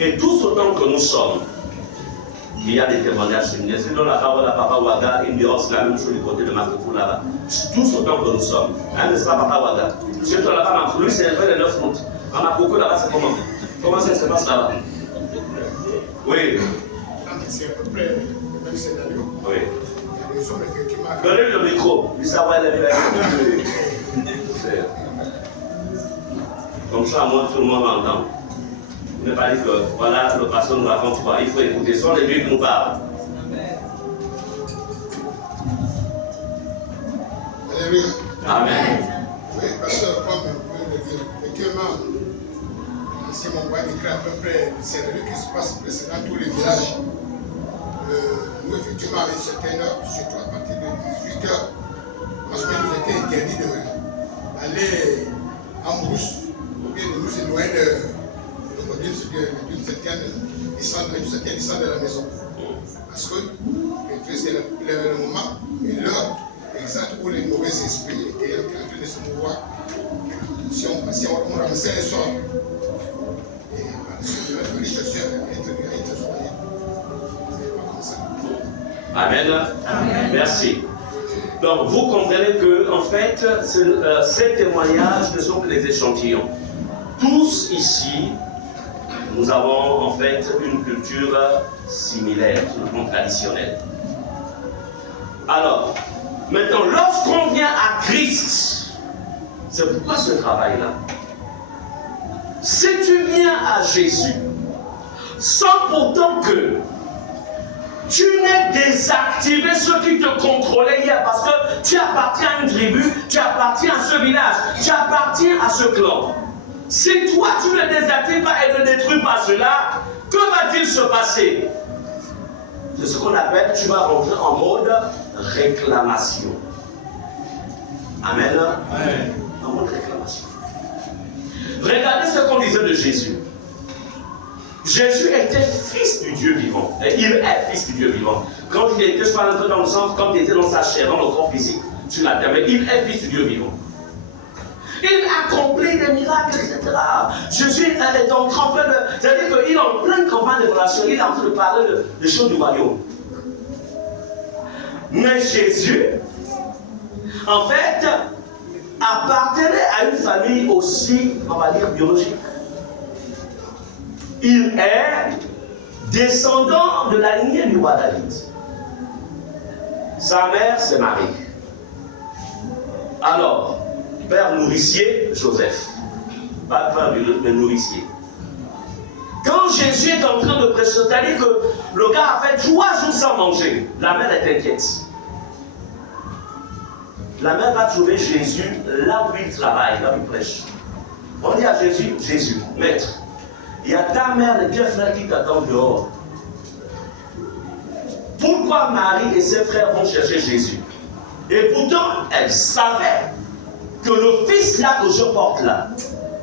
Et tous autant que nous sommes, il y a des témoignages similaires. C'est dans la parole à Papa Ouaga, il me dit, oh, c'est la même chose du côté de Makoufou là-bas. Tous autant que nous sommes. Hein, n'est-ce pas, Papa Ouaga? C'est toi là-bas, Makoufou, lui, c'est le vrai de 9 août. En Makoufou là-bas, c'est comment? Comment ça se passe là-bas? Oui. C'est à peu près le même scénario. Oui. Nous sommes effectivement. Donnez-lui le micro, lui savoir la vie. Comme ça, moi, tout le monde m'entend. Vous ne pas dire que voilà, le pasteur nous raconte quoi. Il faut écouter. Ce sont les Dieux qui nous parlent. Alléluia. Amen. Oui, pasteur, comme vous pouvez le dire, effectivement, si mon voix décrit à peu près le scénario qui se passe précédent tous les villages, nous, effectivement, à une certaine heure, surtout à partir de 18h, franchement, il nous était interdit d'aller en brousse, ou bien de nous éloigner d'une certaine distance de la maison. Parce que c'est le moment et l'heure exacte où les mauvais esprits étaient en train de se mouvoir. Si on ramassait un sort, et par la suite, il fallait chercher à être soigné. C'est pas comme ça. Amen. Amen. Merci. Donc, vous comprenez que, en fait, ces témoignages ne sont que des échantillons. Tous ici, nous avons en fait une culture similaire sur le plan traditionnel. Alors, maintenant, lorsqu'on vient à Christ, c'est pourquoi ce travail-là. Si tu viens à Jésus, sans pourtant que tu n'aies désactivé ceux qui te contrôlaient hier, parce que tu appartiens à une tribu, tu appartiens à ce village, tu appartiens à ce clan. Si toi tu ne désactives pas et ne détruis pas cela, que va-t-il se passer? C'est ce qu'on appelle, tu vas rentrer en mode réclamation. Amen. Amen. En mode réclamation. Regardez ce qu'on disait de Jésus. Jésus était fils du Dieu vivant. Et il est fils du Dieu vivant. Quand il était, je parle dans le sens, quand il était dans sa chair, dans le corps physique, sur la terre, mais il est fils du Dieu vivant. Il accomplit des miracles, etc. Jésus est en train de... C'est-à-dire qu'il est en pleine campagne de relation, il est en train de parler des choses du royaume. Mais Jésus, en fait, appartenait à une famille aussi, on va dire, biologique. Il est descendant de la lignée du roi David. Sa mère, c'est Marie. Alors, père nourricier, Joseph. Pas père, mais nourricier. Quand Jésus est en train de prêcher, c'est-à-dire que le gars a fait 3 jours sans manger, la mère est inquiète. La mère va trouver Jésus là où il travaille, là où il prêche. On dit à Jésus, Jésus, maître, il y a ta mère et 2 frères qui t'attendent dehors. Pourquoi Marie et ses frères vont chercher Jésus? Et pourtant, elle savait que le fils là que je porte là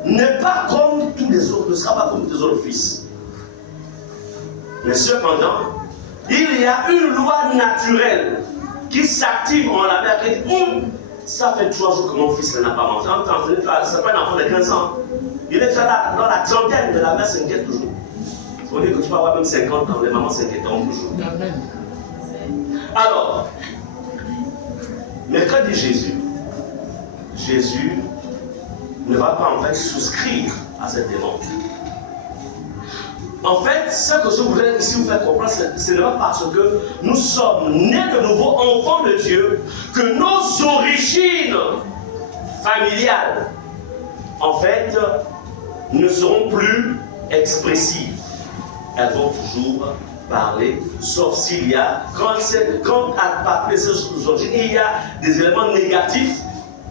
n'est pas comme tous les autres, ne sera pas comme tous les autres fils. Mais cependant, il y a une loi naturelle qui s'active en la mère qui dit, ça fait 3 jours que mon fils n'a pas mangé. En temps, c'est pas un enfant de 15 ans. Il est déjà dans la trentaine de la mère s'inquiète toujours. On dit que tu peux avoir même 50 ans, les mamans s'inquiéteront toujours. Alors, mais que dit Jésus? Jésus ne va pas en fait souscrire à cette demande. En fait, ce que je voudrais ici vous faire comprendre, c'est pas parce que nous sommes nés de nouveau enfants de Dieu que nos origines familiales, en fait, ne seront plus expressives. Elles vont toujours parler, sauf s'il y a, quand à partir de ces origines, il y a des éléments négatifs,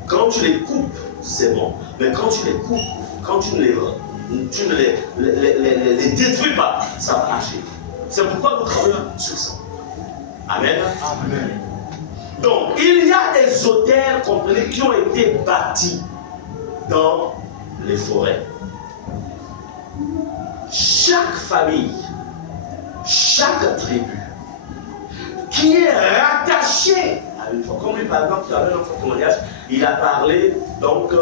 quand tu les coupes, c'est bon. Mais quand tu les coupes, quand tu ne les détruis pas, ça va marcher. C'est pourquoi nous travaillons sur ça. Amen. Amen. Donc, il y a des hôtels, comprenez, qui ont été bâtis dans les forêts. Chaque famille, chaque tribu qui est rattachée à une forêt, comme lui par exemple, qui avait dans son témoignage, il a parlé donc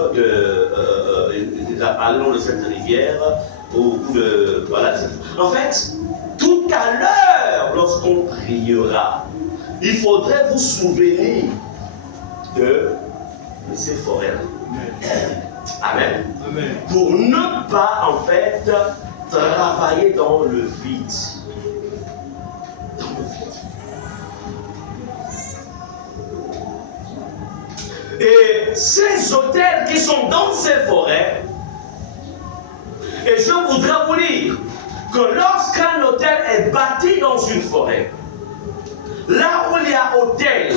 il a parlé de cette rivière ou de voilà. En fait, tout à l'heure, lorsqu'on priera, il faudrait vous souvenir de ces forêts-là. Amen. Amen. Pour ne pas, en fait, travailler dans le vide. Dans le vide. Et ces hôtels qui sont dans ces forêts, et je voudrais vous dire que lorsqu'un hôtel est bâti dans une forêt, là où il y a hôtel,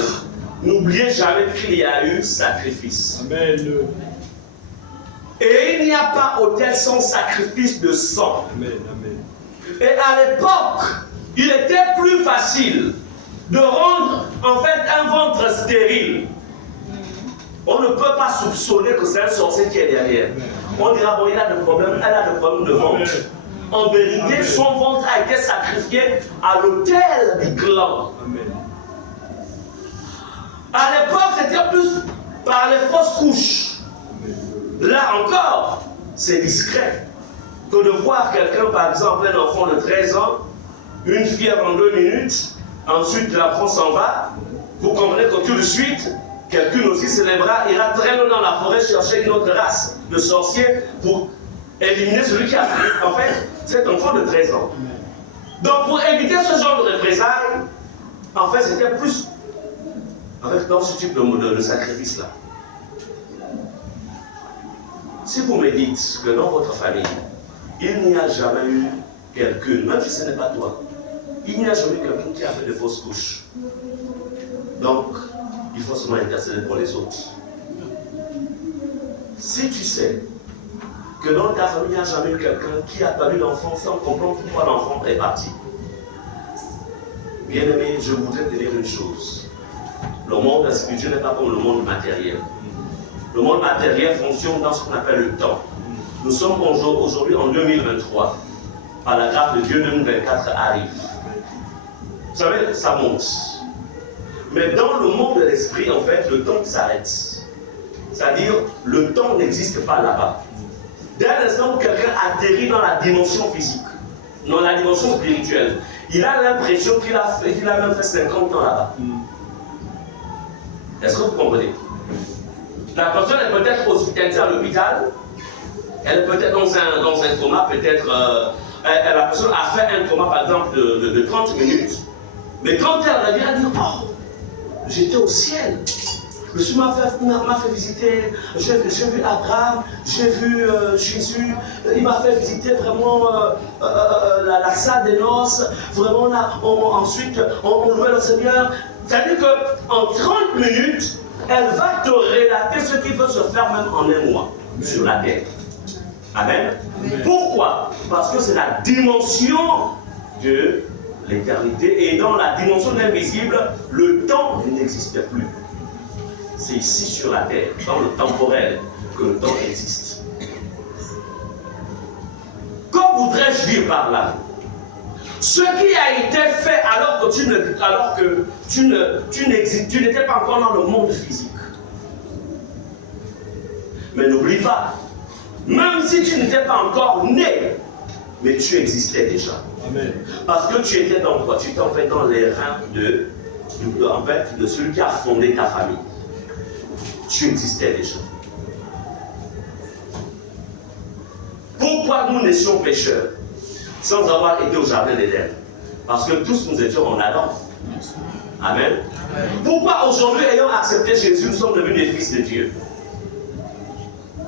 n'oubliez jamais qu'il y a eu sacrifice. Amen. Et il n'y a pas hôtel sans sacrifice de sang. Amen. Amen. Et à l'époque, il était plus facile de rendre en fait un ventre stérile. On ne peut pas soupçonner que c'est un sorcier qui est derrière. On dira, bon, il a des problèmes, elle a des problèmes de ventre. En vérité, son ventre a été sacrifié à l'autel du clan. Amen. À l'époque, c'était plus par les fausses couches. Là encore, c'est discret. Que de voir quelqu'un, par exemple, un enfant de 13 ans, une fièvre en 2 minutes, ensuite l'enfant s'en va, vous comprenez que tout de suite, quelqu'un aussi se lèvera, ira très loin dans la forêt chercher une autre race de sorciers pour éliminer celui qui a fait, en fait, cet enfant de 13 ans. Donc pour éviter ce genre de représailles, en fait, c'était plus avec dans ce type de sacrifice-là. Si vous me dites que dans votre famille, il n'y a jamais eu quelqu'un, même si ce n'est pas toi, il n'y a jamais eu quelqu'un qui a fait de fausses couches. Donc, il faut seulement intercéder pour les autres. Si tu sais que dans ta famille, il n'y a jamais eu quelqu'un qui a pas eu d'enfant sans comprendre pourquoi l'enfant est parti, bien aimé, je voudrais te dire une chose. Le monde spirituel n'est pas comme le monde matériel. Le monde matériel fonctionne dans ce qu'on appelle le temps. Nous sommes aujourd'hui en 2023. Par la grâce de Dieu, 2024 arrive. Vous savez, ça monte. Mais dans le monde de l'esprit, en fait, le temps s'arrête. C'est-à-dire, le temps n'existe pas là-bas. Dès l'instant où quelqu'un atterrit dans la dimension physique, dans la dimension spirituelle, il a l'impression qu'il a même fait 50 ans là-bas. Est-ce que vous comprenez? La personne est peut-être hospitalisée à l'hôpital, elle est peut-être dans un coma, peut-être la personne a fait un coma par exemple de 30 minutes, mais quand elle revient, elle dit « Oh, j'étais au ciel, Jésus m'a fait visiter, j'ai vu Abraham, j'ai vu Jésus, il m'a fait visiter vraiment la salle des noces, vraiment ensuite on louait le Seigneur. » C'est-à-dire qu'en 30 minutes, elle va te relater ce qui peut se faire même en un mois sur la terre. Amen. Amen. Pourquoi? Parce que c'est la dimension de l'éternité. Et dans la dimension de l'invisible, le temps n'existe plus. C'est ici sur la terre, dans le temporel, que le temps existe. Que voudrais-je dire par là? Ce qui a été fait alors que tu n'étais pas encore dans le monde physique. Mais n'oublie pas, même si tu n'étais pas encore né, mais tu existais déjà. Amen. Parce que tu étais dans quoi? Tu étais en fait dans les reins de celui qui a fondé ta famille. Tu existais déjà. Pourquoi nous naissions pécheurs sans avoir été au jardin d'Éden? Parce que tous nous étions en Adam. Amen. Amen. Pourquoi aujourd'hui, ayant accepté Jésus, nous sommes devenus des fils de Dieu?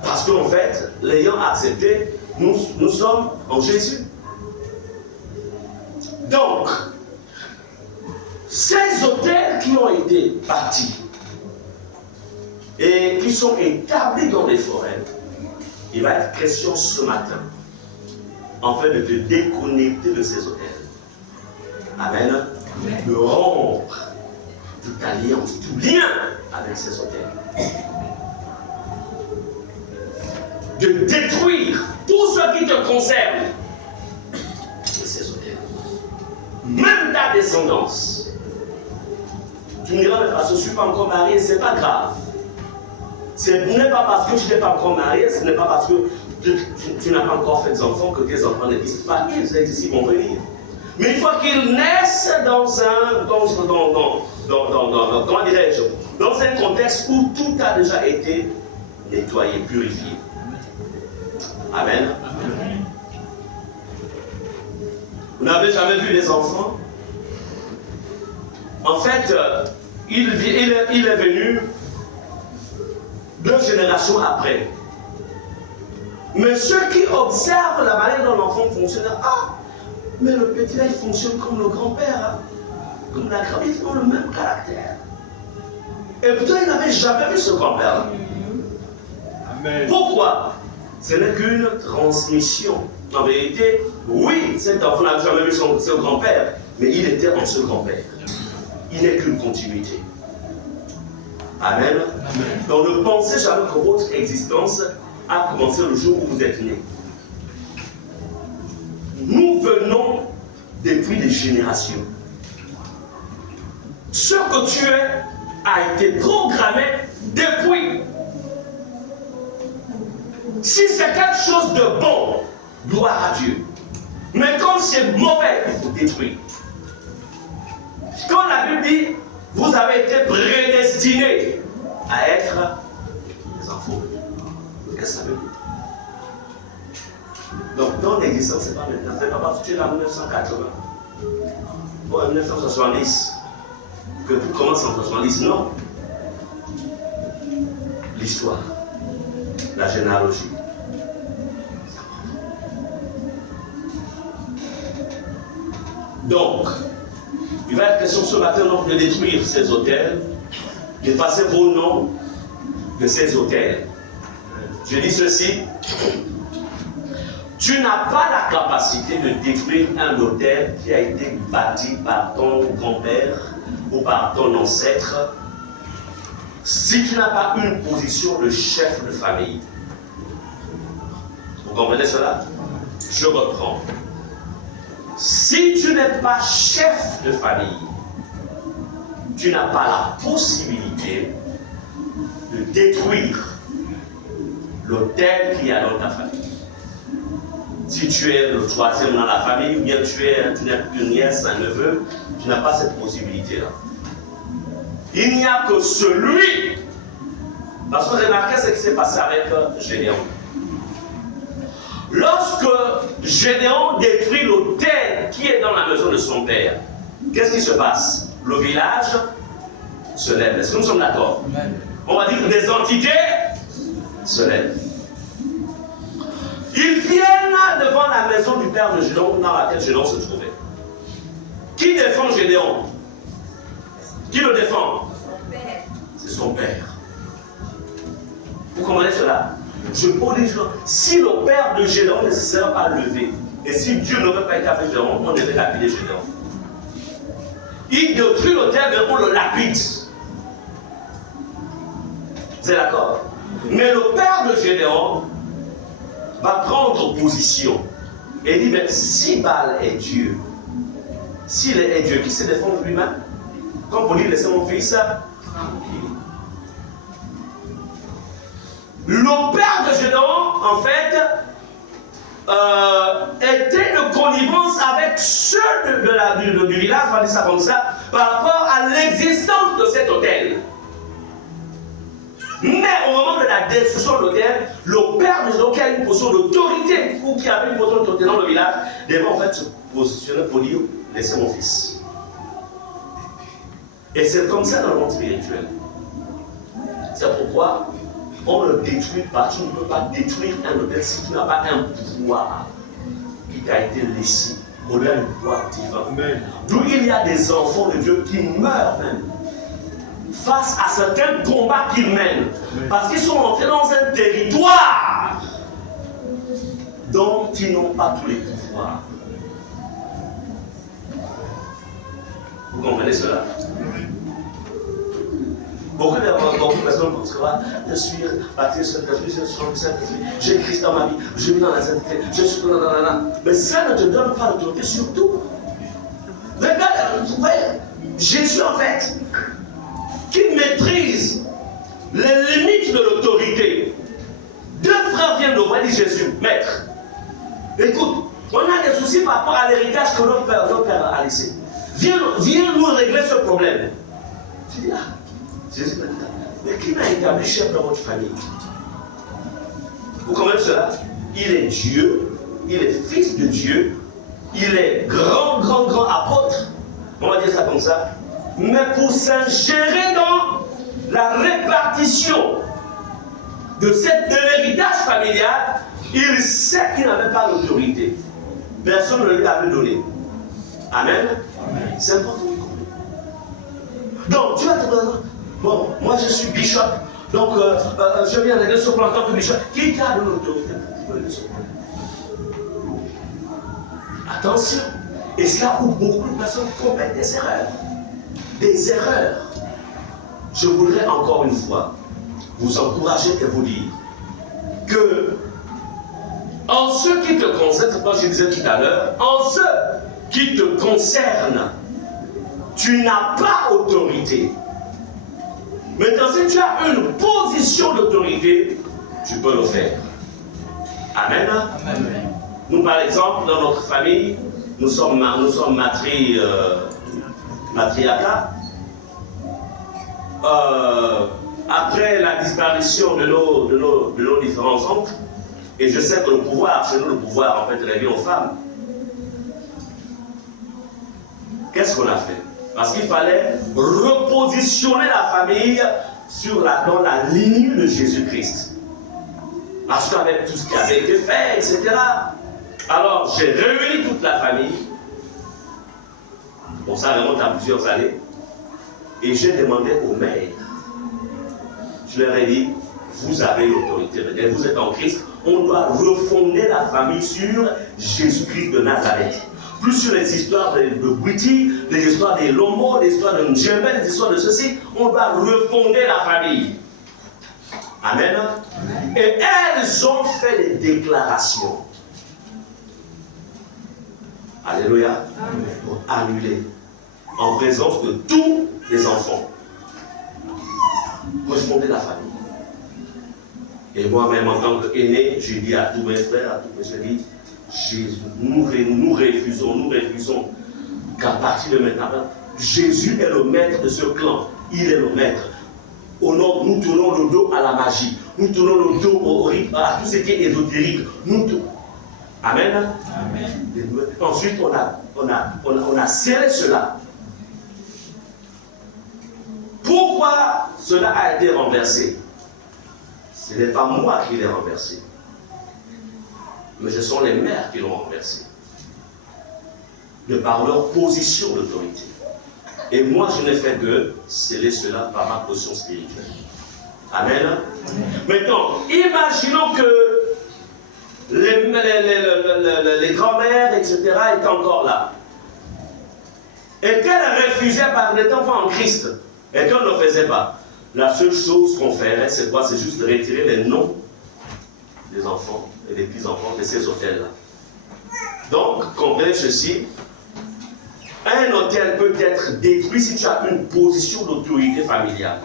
Parce qu'en fait, l'ayant accepté, nous sommes en Jésus. Donc, ces hôtels qui ont été bâtis et qui sont établis dans les forêts, il va être question ce matin, en fait, de te déconnecter de ces hôtels. Amen. Amen. De rompre toute alliance, tout lien avec ces hôtels. De détruire tout ce qui te concerne de ces hôtels. Même ta descendance. Tu me diras, mais parce que je ne suis pas encore marié, ce n'est pas grave. Ce n'est pas parce que tu n'es pas encore marié, ce n'est pas parce que tu n'as pas encore fait d'enfants, que tes enfants n'existent pas, ils existent, ils vont venir. Mais une fois qu'ils naissent dans un contexte où tout a déjà été nettoyé, purifié. Amen. Vous n'avez jamais vu les enfants? En fait, il est venu 2 générations après. Mais ceux qui observent la manière dont l'enfant fonctionne, ah, mais le petit là, il fonctionne comme le grand-père, hein, comme la grand-mère, ils ont le même caractère. Et pourtant, il n'avait jamais vu ce grand-père. Amen. Pourquoi? Ce n'est qu'une transmission. En vérité, oui, cet enfant n'a jamais vu son grand-père, mais il était en ce grand-père. Il n'est qu'une continuité. Amen. Amen. Donc ne pensez jamais que votre existence a commencé le jour où vous êtes né. Nous venons depuis des générations. Ce que tu es a été programmé depuis. Si c'est quelque chose de bon, gloire à Dieu. Mais quand c'est mauvais, il faut détruire. Quand la Bible dit, vous avez été prédestinés à être des enfants. Qu'est-ce que ça veut dire? Donc, ton existence, ce n'est pas maintenant. Ce n'est pas parce que tu es en 1980 ou en 1970 que tout commence en 1970. Non. L'histoire, la généalogie. Donc, il va être question ce matin de détruire ces hôtels, d'effacer vos noms de ces hôtels. Je dis ceci, tu n'as pas la capacité de détruire un hôtel qui a été bâti par ton grand-père ou par ton ancêtre si tu n'as pas une position de chef de famille. Vous comprenez cela? Je reprends. Si tu n'es pas chef de famille, tu n'as pas la possibilité de détruire l'autel qu'il y a dans ta famille. Si tu es le 3e dans la famille, ou bien tu n'es qu'une nièce, un neveu, tu n'as pas cette possibilité-là. Il n'y a que celui. Parce que remarquez ce qui s'est passé avec Gédéon. Lorsque Gédéon détruit l'autel qui est dans la maison de son père, qu'est-ce qui se passe? Le village se lève. Est-ce que nous sommes d'accord? On va dire que des entités se lèvent. Ils viennent devant la maison du père de Gédéon dans laquelle Gédéon se trouvait. Qui défend Gédéon? Qui le défend? C'est son père. Vous comprenez cela? Je peux dire, si le père de Gédéon ne se serait pas levé, et si Dieu n'aurait pas été avec Gédéon, on devait lapider Gédéon. Il détruit l'autel, mais on le lapide. C'est d'accord? Mais le père de Gédéon va prendre position et dit, mais si Baal est Dieu, s'il est Dieu, qui se défend lui-même? Comme pour dire, laissez mon fils tranquille. Le père de Gédéon, en fait, était de connivence avec ceux du village, on va dire ça comme ça, par rapport à l'existence de cet autel. Mais au moment de la destruction de l'autel, le père de Gédéon qui a une position d'autorité, ou qui avait une position d'autorité dans le village, devait en fait se positionner pour dire, laissez mon fils. Et c'est comme ça dans le monde spirituel. C'est pourquoi on ne détruit pas, tu ne peux pas détruire un hôtel si tu n'as pas un pouvoir qui t'a été laissé. On a un pouvoir divin. D'où il y a des enfants de Dieu qui meurent même face à certains combats qu'ils mènent. Parce qu'ils sont entrés dans un territoire dont ils n'ont pas tous les pouvoirs. Vous comprenez cela? Beaucoup de personnes pensent que je suis baptisé sur le Saint-Esprit, j'ai Christ dans ma vie, je vis dans la sainteté, je suis dans la. Mais ça ne te donne pas l'autorité sur tout. Regarde, vous voyez, Jésus en fait, qui maîtrise les limites de l'autorité. 2 frère vient nous voir et dit Jésus, maître, écoute, on a des soucis par rapport à l'héritage que notre père a laissé. Viens nous régler ce problème. Je dis, ah, Jésus m'a dit, mais qui m'a établi chef dans votre famille? Vous comprenez cela? Il est Dieu, il est fils de Dieu, il est grand apôtre, on va dire ça comme ça, mais pour s'ingérer dans la répartition de l'héritage familial, il sait qu'il n'avait pas l'autorité. Personne ne lui avait donné. Amen. C'est important de comprendre. Donc, tu vas te dire, bon, moi je suis bishop, donc je viens régler ce plan en tant que bishop. Qui t'a donné l'autorité pour régler ce problème? Attention. Et c'est là où beaucoup de personnes commettent des erreurs. Des erreurs. Je voudrais encore une fois vous encourager et vous dire que en ce qui te concerne, c'est ce que je disais tout à l'heure, en ce qui te concerne, tu n'as pas autorité. Maintenant, si tu as une position d'autorité, tu peux le faire. Amen. Amen. Nous, par exemple, dans notre famille, nous sommes matriarcat. Après la disparition de nos différents oncles, et je sais que le pouvoir, chez nous, le pouvoir, en fait, revient aux femmes. Qu'est-ce qu'on a fait? Parce qu'il fallait repositionner la famille dans la ligne de Jésus-Christ. Parce qu'avec tout ce qui avait été fait, etc. Alors, j'ai réuni toute la famille. Bon, ça remonte à plusieurs années. Et j'ai demandé aux maires. Je leur ai dit, vous avez l'autorité, vous êtes en Christ. On doit refonder la famille sur Jésus-Christ de Nazareth. Plus sur les histoires de Bouti, les histoires des Lombo, les histoires de Ndjembe, les histoires de ceci. On doit refonder la famille. Amen. Amen. Et elles ont fait des déclarations. Alléluia. Amen. Pour annuler en présence de tous les enfants. Refonder la famille. Et moi-même, en tant qu'aîné, j'ai dit à tous mes frères, à tous mes soeurs, Jésus, nous refusons qu'à partir de maintenant, Jésus est le maître de ce clan. Il est le maître. Nous tournons le dos à la magie. Nous tournons le dos à tout ce qui est ésotérique. Amen. Amen. Ensuite, on a scellé cela. Pourquoi cela a été renversé? Ce n'est pas moi qui l'ai renversé, mais ce sont les mères qui l'ont renversé, de par leur position d'autorité. Et moi, je n'ai fait que sceller cela par ma position spirituelle. Amen. Maintenant, imaginons que les grands-mères, etc., étaient encore là. Et qu'elles refusaient par des enfants en Christ. Et qu'on ne le faisait pas. La seule chose qu'on ferait, c'est quoi? C'est juste de retirer les noms des enfants et des petits-enfants de ces hôtels-là. Donc, comprenez ceci. Un hôtel peut être détruit si tu as une position d'autorité familiale.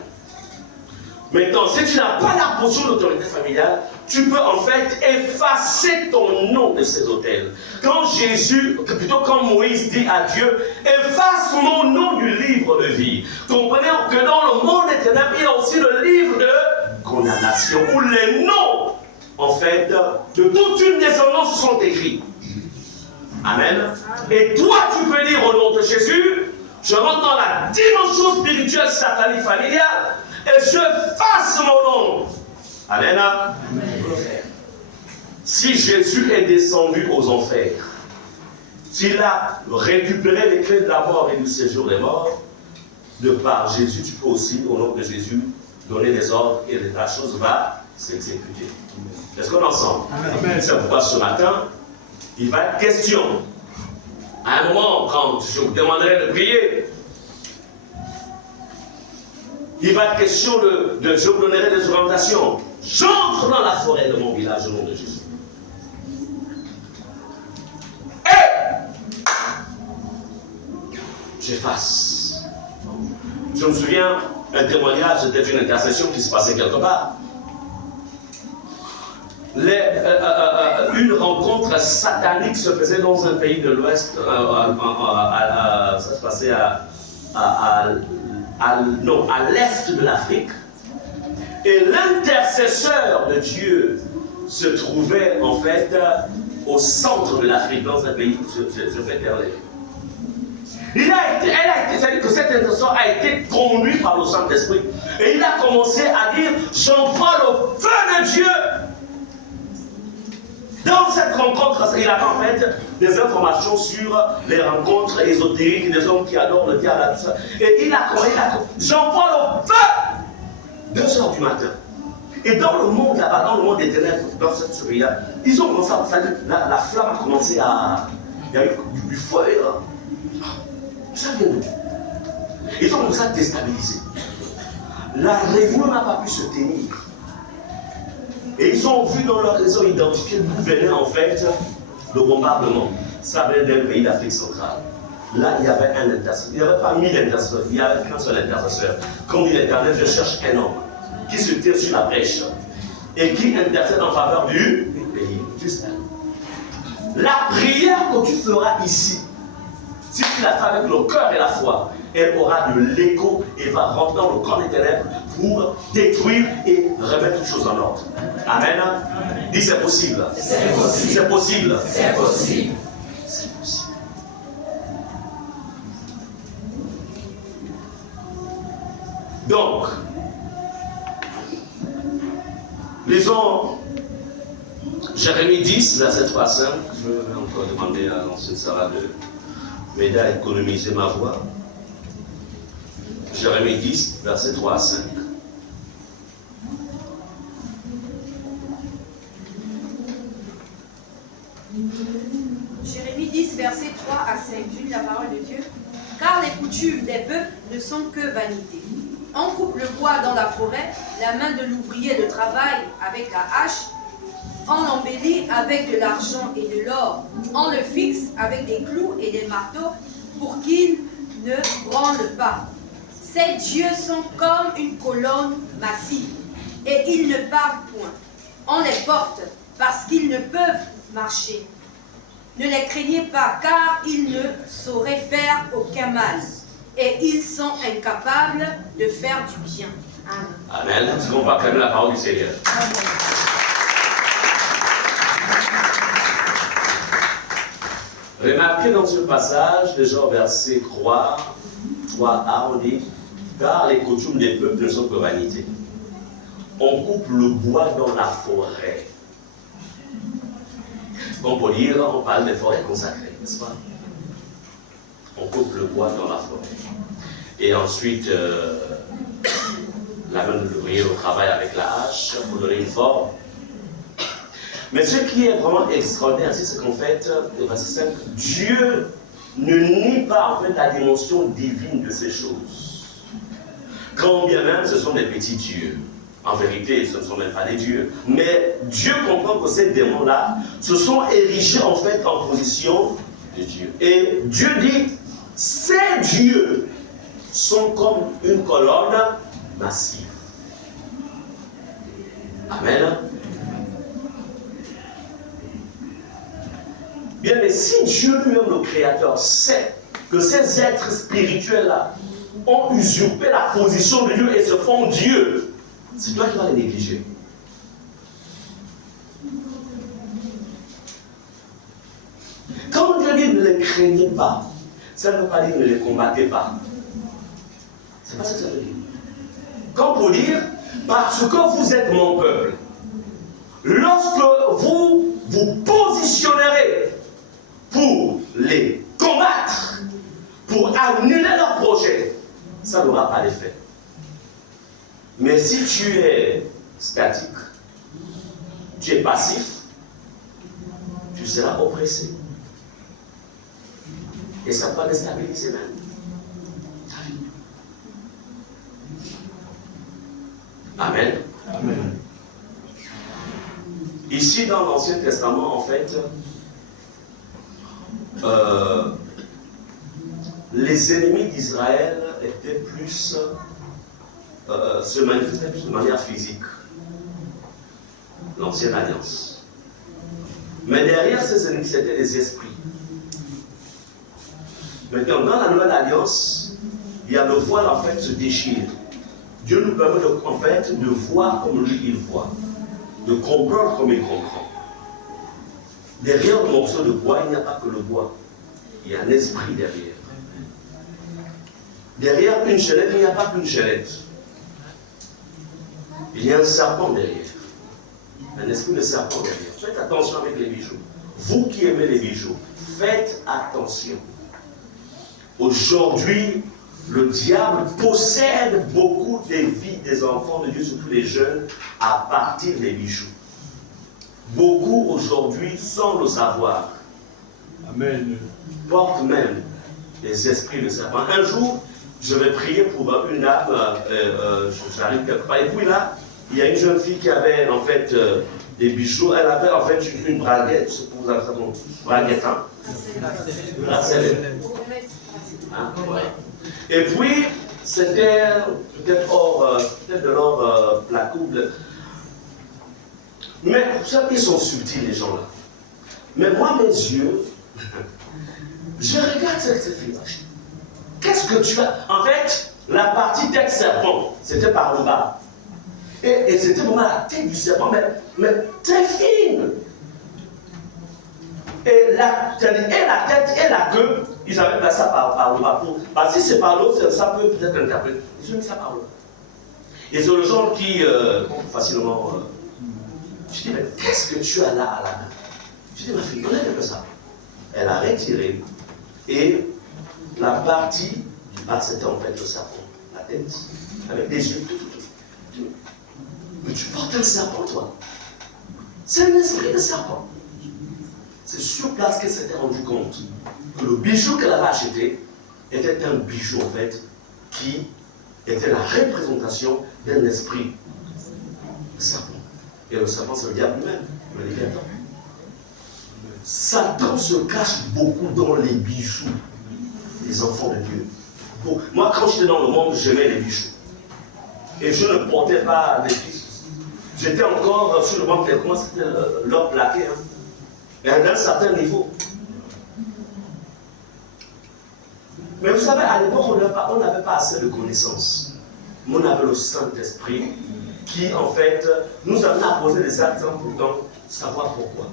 Maintenant, si tu n'as pas la position d'autorité familiale, tu peux en fait effacer ton nom de ces hôtels. Quand Moïse dit à Dieu, efface mon nom du livre de vie. Comprenez que dans le monde éternel, il y a aussi le livre de condamnation, où les noms, en fait, de toute une descendance sont écrits. Amen. Et toi, tu peux dire au nom de Jésus, je rentre dans la dimension spirituelle satanique familiale et je fasse mon nom. Amen. Amen. Si Jésus est descendu aux enfers, s'il a récupéré les clés de la mort et du séjour des morts, de par Jésus, tu peux aussi, au nom de Jésus, donner des ordres et la chose va s'exécuter. Est-ce qu'on est ensemble? Amen. C'est pourquoi ce matin, il va être question. À un moment, quand je vous demanderai de prier, il va être question je vous donnerai des orientations. J'entre dans la forêt de mon village au nom de Jésus. Et j'efface. Je me souviens un témoignage, c'était une intercession qui se passait quelque part. une rencontre satanique se faisait dans un pays de l'Ouest, ça se passait à l'est de l'Afrique. Et l'intercesseur de Dieu se trouvait en fait au centre de l'Afrique, dans un pays, je fais taire les gens. C'est-à-dire que cet intercesseur a été conduit par le Saint-Esprit. Et il a commencé à dire, j'envoie le feu de Dieu. Dans cette rencontre, il avait en fait des informations sur les rencontres ésotériques des hommes qui adorent le diable, tout ça. Et il a j'envoie le feu 2 heures du matin. Et dans le monde là-bas, dans le monde des ténèbres, dans cette surveillance, ils ont commencé à la flamme a commencé à. Il y a eu du feu là. Ça vient d'où? Ils ont commencé à déstabiliser. La réunion n'a pas pu se tenir. Et ils ont vu dans leur réseau identifié d'où venait en fait le bombardement. Ça venait d'un pays d'Afrique centrale. Là, il y avait un intercesseur. Il n'y avait pas 1000 intercesseurs, il n'y avait qu'un seul intercesseur. Comme dit l'Éternel, je cherche un homme qui se tire sur la brèche et qui intercède en faveur du pays. Juste un. La prière que tu feras ici, si tu la fais avec le cœur et la foi, elle aura de l'écho et va rentrer dans le camp des ténèbres pour détruire et remettre toutes choses en ordre. Amen. Dis c'est possible. C'est possible. C'est possible. C'est possible. C'est possible. Donc, lisons Jérémie 10, verset 3 à 5. Je vais encore demander à l'ancienne Sarah de m'aider à économiser ma voix. Jérémie 10, verset 3 à 5. Jérémie 10, verset 3 à 5. Je lis la parole de Dieu. Car les coutumes des peuples ne sont que vanité. On coupe le bois dans la forêt, la main de l'ouvrier le travaille avec la hache, on l'embellit avec de l'argent et de l'or, on le fixe avec des clous et des marteaux pour qu'il ne branle pas. Ces dieux sont comme une colonne massive et ils ne partent point. On les porte parce qu'ils ne peuvent marcher. Ne les craignez pas, car ils ne sauraient faire aucun mal. Et ils sont incapables de faire du bien. Amen. Amen. Est-ce qu'on va acclamer la parole du Seigneur? Amen. Remarquez dans ce passage, déjà au verset 3a, on dit, car les coutumes des peuples ne sont que vanité. On coupe le bois dans la forêt. On peut dire, on parle des forêts consacrées, n'est-ce pas? On coupe le bois dans la forêt. Et ensuite, la main de l'ouvrier au travail avec la hache pour donner une forme. Mais ce qui est vraiment extraordinaire, c'est qu'en fait, le verset 5, Dieu ne nie pas en fait la dimension divine de ces choses. Quand bien même ce sont des petits dieux. En vérité, ce ne sont même pas des dieux. Mais Dieu comprend que ces démons-là se sont érigés en fait en position de Dieu. Et Dieu dit, ces dieux sont comme une colonne massive. Amen. Bien, mais si Dieu lui-même, le Créateur, sait que ces êtres spirituels-là ont usurpé la position de Dieu et se font Dieu, c'est toi qui vas les négliger. Quand Dieu dit ne les craignez pas, ça ne veut pas dire ne les combattez pas. C'est pas ça que ça veut dire. Quand pour dire, parce que vous êtes mon peuple, lorsque vous vous positionnerez pour les combattre, pour annuler leurs projets, ça n'aura pas d'effet. Mais si tu es statique, tu es passif, tu seras oppressé. Et ça va déstabiliser même ta vie. Amen. Amen. Ici, dans l'Ancien Testament, en fait, les ennemis d'Israël étaient plus, se manifestaient plus de manière physique. l'ancienne alliance. Mais derrière ces ennemis, c'était des esprits. Maintenant, dans la nouvelle alliance, il y a le voile en fait se déchire. Dieu nous permet en fait de voir comme lui il voit, de comprendre comme il comprend. Derrière le morceau de bois, il n'y a pas que le bois, il y a un esprit derrière. Derrière une chaînette, il n'y a pas qu'une chaînette. Il y a un serpent derrière. Un esprit de serpent derrière. Faites attention avec les bijoux. Vous qui aimez les bijoux, faites attention. Aujourd'hui, le diable possède beaucoup des vies des enfants de Dieu, surtout les jeunes, à partir des bijoux. Beaucoup aujourd'hui, sans le savoir, Amen. portent même les esprits de serpent. Un jour, je vais prier pour une âme, j'arrive quelque part, et puis là, il y a une jeune fille qui avait en fait des bijoux, elle avait en fait une braguette, c'est pour vous avez ça, braguette, hein? Bracelet. Hein? Ouais. Et puis, c'était peut-être de l'or placo. Mais vous savez, ils sont subtils, les gens là. Mais moi, mes yeux, je regarde cette fille. Qu'est-ce que tu as? En fait, la partie tête serpent, c'était par le bas. Et c'était vraiment la tête du serpent, mais très fine. Et la tête et la queue, ils avaient placé ça par le bas. Parce que si c'est par l'eau, ça peut peut-être interpréter. Ils ont mis ça par le bas. Et c'est le genre qui, facilement. Je dis, mais qu'est-ce que tu as là à la main? Je dis, ma fille, enlève ça. Elle a retiré. Et la partie du bas, c'était en fait le serpent. La tête, avec des yeux, tout. Mais tu portes un serpent, toi. C'est un esprit de serpent. C'est sur place qu'elle s'était rendu compte que le bijou qu'elle avait acheté était un bijou, en fait, qui était la représentation d'un esprit de serpent. Et le serpent, c'est le diable lui-même, le Léviathan. Satan se cache beaucoup dans les bijoux des enfants de Dieu. Bon, moi, quand j'étais dans le monde, j'aimais les bijoux. Et je ne portais pas des bijoux. J'étais encore sur le banc de comment c'était l'or plaqué. Hein. Mais à un certain niveau. Mais vous savez, à l'époque, on n'avait pas assez de connaissances. Mais on avait le Saint-Esprit qui, en fait, nous amenait à poser des actes sans pourtant savoir pourquoi.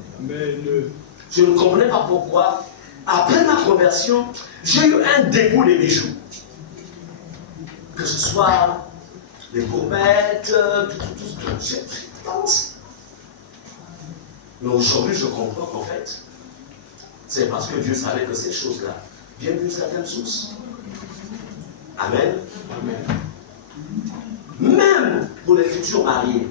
Je ne comprenais pas pourquoi. Après ma conversion, j'ai eu un dégoût des bijoux. Que ce soit les gommettes, tout. Mais aujourd'hui, je comprends qu'en fait, c'est parce que Dieu savait que ces choses-là viennent d'une certaine source. Amen. Amen. Même pour les futurs mariés,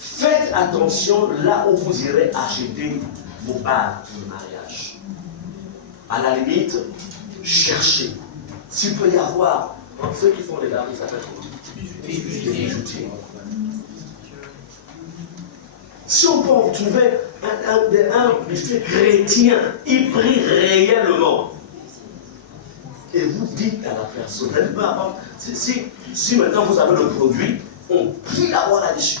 faites attention là où vous irez acheter vos bagues de mariage. À la limite, cherchez. S'il peut y avoir, ceux qui font les bagues, ils s'appellent comment? Des bijoutiers. Si on peut en trouver un bijoutier chrétien, il prie réellement. Et vous dites à la personne, si maintenant vous avez le produit, on prie d'abord là-dessus.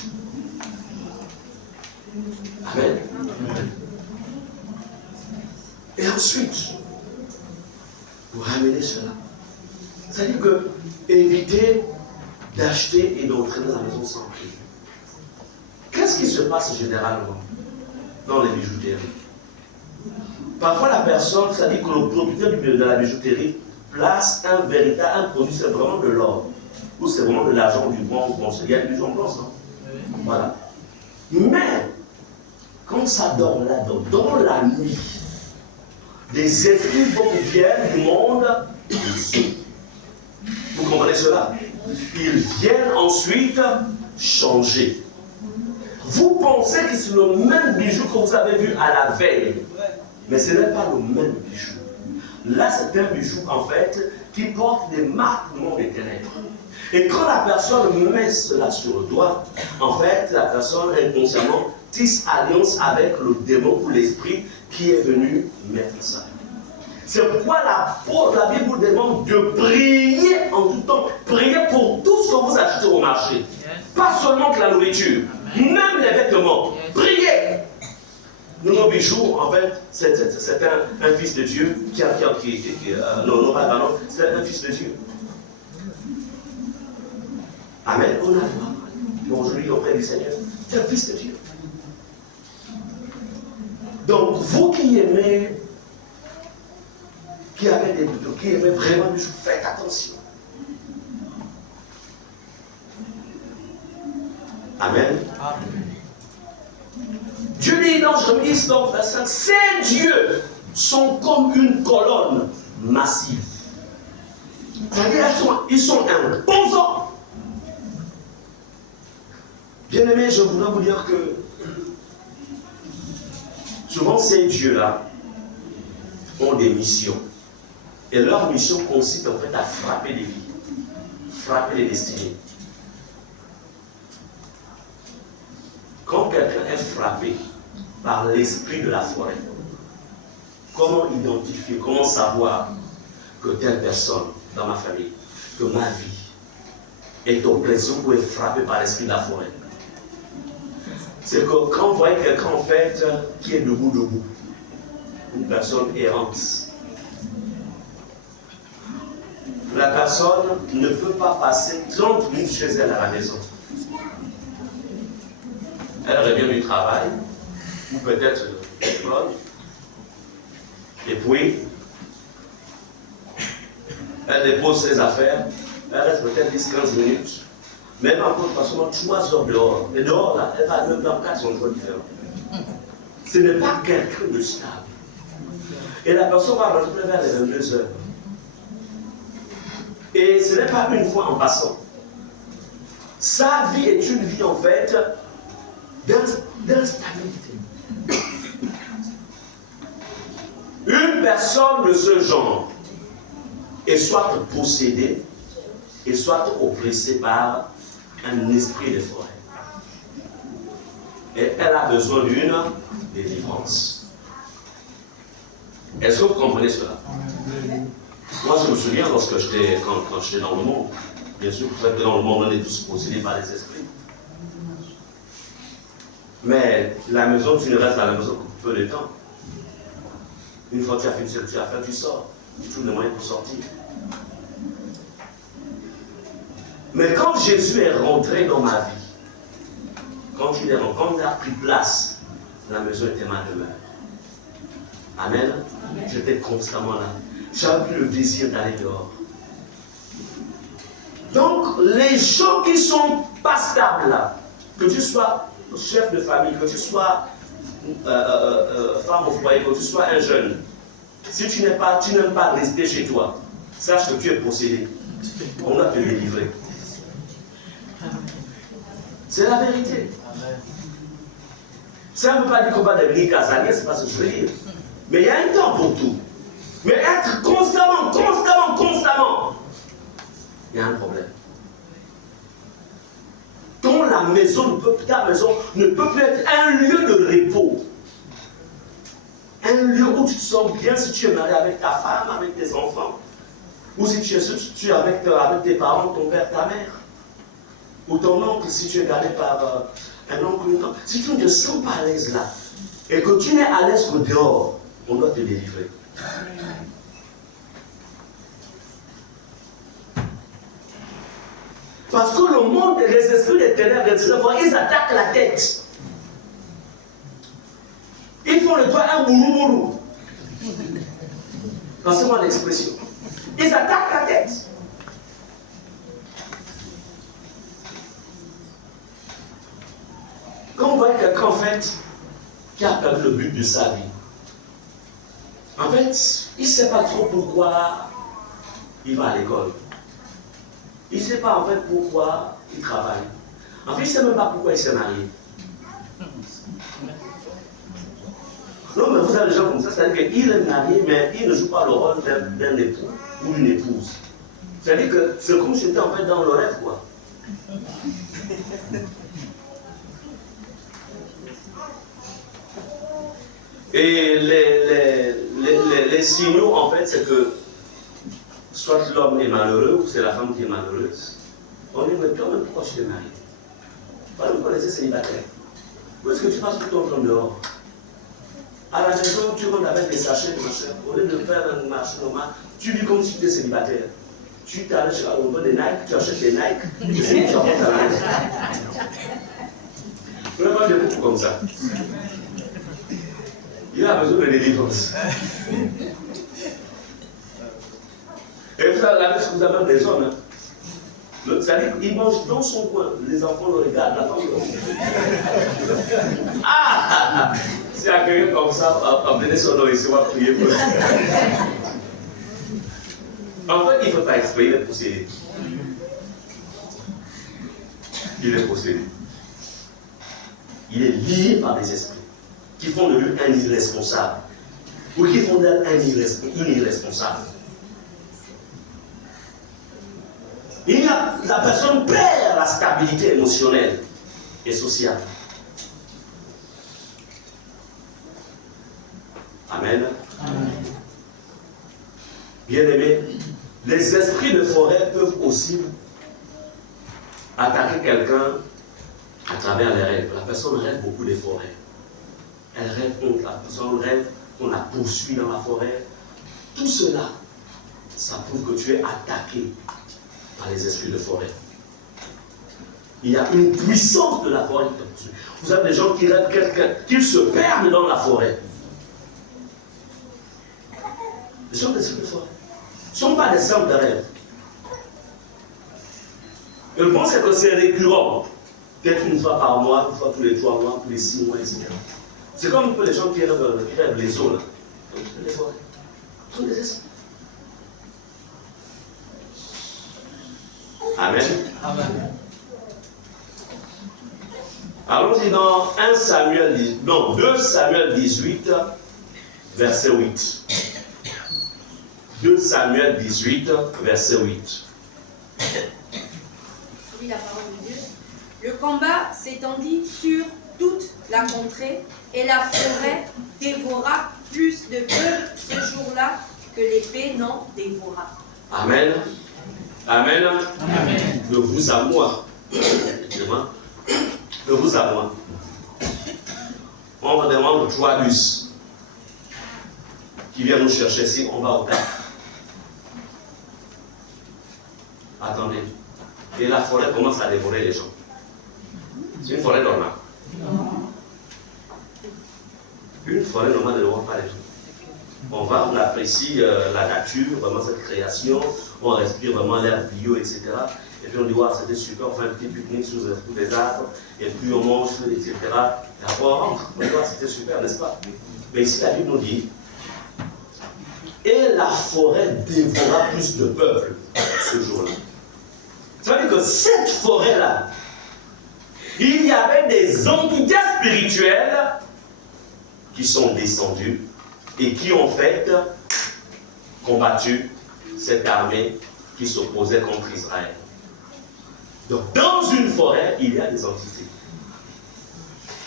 Amen. Et ensuite, vous ramenez cela. C'est-à-dire que évitez d'acheter et d'entrer dans la maison sans prix. Qu'est-ce qui se passe généralement dans les bijouteries? Parfois la personne, c'est-à-dire que le producteur de la bijouterie place un produit, c'est vraiment de l'or, ou c'est vraiment de l'argent, du bronze, il y a du bijoux en bronze, non? Voilà. Mais, quand ça dort là-dedans, dans la nuit, des esprits viennent du monde, vous comprenez cela? Ils viennent ensuite changer. Vous pensez que c'est le même bijou que vous avez vu à la veille, mais ce n'est pas le même bijou. Là, c'est un bijou, en fait, qui porte des marques du monde des ténèbres. Et quand la personne met cela sur le doigt, en fait, la personne inconsciemment tisse alliance avec le démon ou l'esprit qui est venu mettre ça. C'est pourquoi la Bible vous demande de prier en tout temps. Priez pour tout ce que vous achetez au marché. Pas seulement que la nourriture, même les vêtements. Priez. Nos bijoux, en fait, c'est un fils de Dieu c'est un fils de Dieu. Amen. On a le droit. Aujourd'hui, auprès du Seigneur, c'est un fils de Dieu. Donc, vous qui aimez, qui avez des bijoux, qui aimez vraiment les bijoux, faites attention. Amen. Dieu dit dans Genèse 9, verset 5, ces dieux sont comme une colonne massive. C'est-à-dire ils sont imposants. Bien-aimés, je voudrais vous dire que souvent ces dieux-là ont des missions. Et leur mission consiste en fait à frapper les vies, frapper les destinées. Quand quelqu'un est frappé par l'esprit de la forêt, comment identifier, comment savoir que telle personne dans ma famille, que ma vie est en pression pour être frappée par l'esprit de la forêt? C'est que quand vous voyez quelqu'un en fait qui est debout, une personne errante, la personne ne peut pas passer 30 minutes chez elle à la maison. Elle revient du travail, ou peut-être de l'école, et puis elle dépose ses affaires, elle reste peut-être 10-15 minutes, même encore passement 3 heures dehors. Et dehors, là, elle va même dans 4 endroits différents. Ce n'est pas quelqu'un de stable. Et la personne va rentrer vers les 22 heures. Et ce n'est pas une fois en passant. Sa vie est une vie en fait d'instabilité. Une personne de ce genre est soit possédée et soit oppressée par un esprit de forêt. Et elle a besoin d'une délivrance. Est-ce que vous comprenez cela? Moi, je me souviens quand j'étais dans le monde. Bien sûr, vous savez que dans le monde, on est tous possédés par les esprits. Mais la maison, tu ne restes à la maison que peu de temps. Une fois que tu as fini ce que tu as fait, tu sors. Tu trouves le moyen pour sortir. Mais quand Jésus est rentré dans ma vie, quand il a pris place, la maison était ma demeure. Amen. J'étais constamment là. J'avais plus le désir d'aller dehors. Donc, les gens qui ne sont pas stables là, que tu sois chef de famille, que tu sois femme au foyer, que tu sois un jeune, si tu n'aimes pas rester chez toi, sache que tu es possédé. On va te délivrer. C'est la vérité. Ça ne veut pas dire qu'on va devenir casanier, c'est pas ce que je veux dire. Mais il y a un temps pour tout. Mais être constamment, il y a un problème. Ta maison ne peut plus être un lieu de repos. Un lieu où tu te sens bien si tu es marié avec ta femme, avec tes enfants. Ou si tu es avec tes parents, ton père, ta mère. Ou ton oncle, si tu es gardé par un oncle ou une tante. Si tu ne te sens pas à l'aise là, et que tu n'es à l'aise que dehors, on doit te délivrer. Parce que le monde, les esprits des ténèbres, ils attaquent la tête. Ils font de toi un boulou-boulou. Passez-moi l'expression. Ils attaquent la tête. Quand on voit quelqu'un, en fait, qui a perdu le but de sa vie, en fait, il ne sait pas trop pourquoi il va à l'école. Il ne sait pas en fait pourquoi il travaille. En fait, il ne sait même pas pourquoi il s'est marié. Non, mais vous avez des gens comme ça, c'est-à-dire qu'il est marié, mais il ne joue pas le rôle d'un époux ou d'une épouse. C'est-à-dire que c'est comme si c'était en fait dans le rêve, quoi. Et les signaux, en fait, c'est que soit l'homme est malheureux ou c'est la femme qui est malheureuse. On dit, mais toi, pourquoi tu t'es marié? Voilà, vous connaissez célibataire. Où est-ce que tu passes tout ton temps dehors? À la maison, tu rentres avec des sachets de machin. Au lieu de faire un marché normal, tu vis comme si tu étais célibataire. Tu t'arrêtes au niveau des Nike, tu achètes des Nike, et tu rentres à la maison. Vous n'avez pas de beaucoup comme ça. Il a besoin de délivrance. Et vous avez des hommes. Hein. C'est-à-dire qu'il mange dans son coin. Les enfants le regardent, la femme le regarde. Ah! S'il y a quelqu'un comme ça, amenez son nom ici, on va prier pour lui. En fait, il ne faut pas exprès, il est possédé. Il est possédé. Il est lié par des esprits qui font de lui un irresponsable. Ou qui font d'elle un irresponsable. La personne perd la stabilité émotionnelle et sociale. Amen. Amen. Bien-aimés, les esprits de forêt peuvent aussi attaquer quelqu'un à travers les rêves. La personne rêve beaucoup des forêts. Elle rêve, la personne rêve qu'on la poursuit dans la forêt. Tout cela, ça prouve que tu es attaqué par les esprits de forêt. Il y a une puissance de la forêt qui te poursuit. Vous avez des gens qui rêvent qu'ils se perdent dans la forêt. Ce sont des esprits de forêt. Ce ne sont pas des simples de rêve. Et le bon, c'est que c'est récurrent. Peut-être une fois par mois, une fois tous les 3 mois, tous les 6 mois, etc. C'est comme un peu les gens qui rêvent les eaux, là. Les forêts. Ce sont des esprits. Amen. Amen. Allons-y dans 2 Samuel 18, verset 8. 2 Samuel 18, verset 8. Oui, la parole de Dieu. Le combat s'étendit sur toute la contrée et la forêt dévora plus de peuples ce jour-là que l'épée n'en dévora. Amen. Amen. Amen. De vous à moi. De vous à moi. On demande 3 bus qui viennent nous chercher si on va au taf. Attendez. Et la forêt commence à dévorer les gens. C'est une forêt normale. Une forêt normale ne dévore pas les gens. On va, on apprécie la nature, vraiment cette création, on respire vraiment l'air bio, etc. Et puis on dit, wow, c'était super, on fait un petit pique-nique sous des arbres, et puis on mange, etc. Et après on rentre, on dit, wow, c'était super, n'est-ce pas? Mais ici la Bible nous dit, et la forêt dévora plus de peuple ce jour-là. Ça veut dire que cette forêt-là, il y avait des entités spirituelles qui sont descendues et qui ont fait combattu cette armée qui s'opposait contre Israël. Donc dans une forêt, il y a des entités.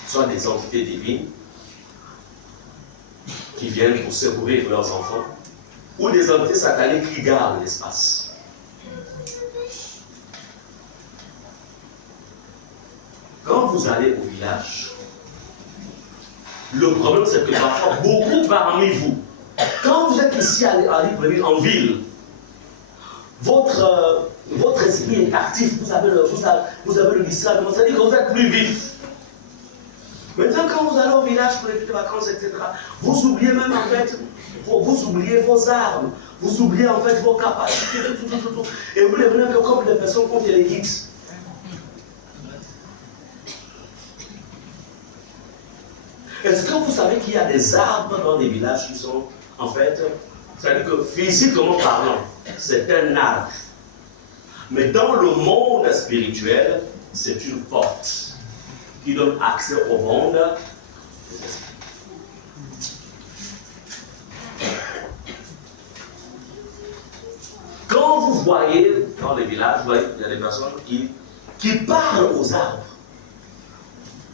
Soit des entités divines qui viennent pour secourir leurs enfants, ou des entités sataniques qui gardent l'espace. Quand vous allez au village, le problème c'est que parfois beaucoup parmi vous, quand vous êtes ici à Libreville en ville, votre esprit est actif, vous avez le discernement, c'est-à-dire que vous êtes plus vif. Maintenant, quand vous allez au village pour les vacances, etc., vous oubliez même en fait, vous oubliez vos armes, vous oubliez en fait vos capacités, tout. Et vous devenez comme des personnes contre les guides. Est-ce que vous savez qu'il y a des arbres dans des villages qui sont, en fait, c'est-à-dire que physiquement parlant, c'est un arbre. Mais dans le monde spirituel, c'est une porte qui donne accès au monde des esprits. Quand vous voyez dans les villages, vous voyez, il y a des personnes qui parlent aux arbres.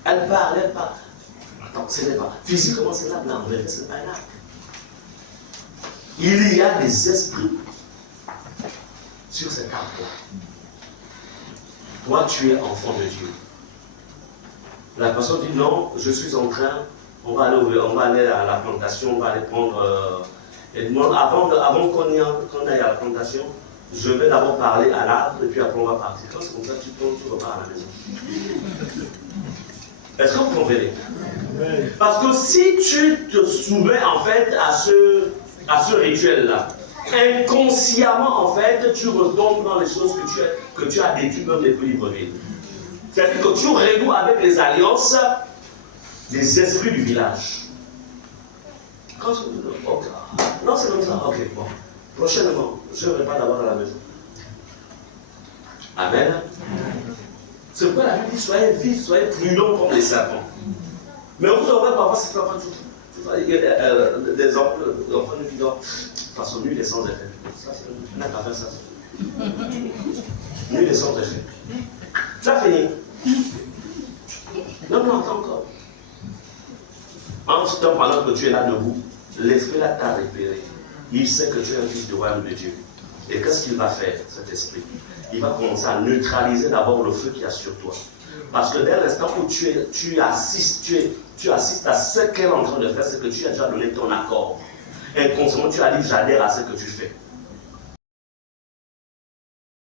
Elles parlent. Attends, ce n'est pas. Physiquement, c'est l'arbre, non, mais ce n'est pas un arbre. Il y a des esprits sur cet arbre-là. Toi, tu es enfant de Dieu. La personne dit non, je suis en train, on va aller à la plantation, on va aller prendre. Et demande, avant qu'on aille à la plantation, je vais d'abord parler à l'arbre et puis après on va partir. Quand c'est comme ça, tu repars à la maison. Est-ce que vous comprenez? Parce que si tu te soumets en fait à ce rituel-là, inconsciemment en fait, tu retombes dans les choses que tu as déduites même depuis l'Ibreville. C'est-à-dire que tu renoues avec les alliances des esprits du village. Quand je vous dis, oh, non, c'est comme ça, ok, bon. Prochainement, je ne vais pas d'abord à la maison. Amen. C'est pourquoi la Bible dit soyez vifs, soyez prudents comme les serpents. Mais vous aurez parfois, c'est pas tout. Il y a des enfants qui disent, de toute façon, nul et sans effet. Ça, c'est n'a qu'à faire ça. Nul et sans effet. Tu as fini. Non, attends encore. En ce temps, pendant que tu es là debout, l'esprit là t'a repéré. Il sait que tu es un fils du royaume de Dieu. Et qu'est-ce qu'il va faire, cet esprit? Il va commencer à neutraliser d'abord le feu qu'il y a sur toi. Parce que dès l'instant où tu assistes à ce qu'elle est en train de faire, c'est que tu as déjà donné ton accord. Inconsciemment, tu as dit j'adhère à ce que tu fais.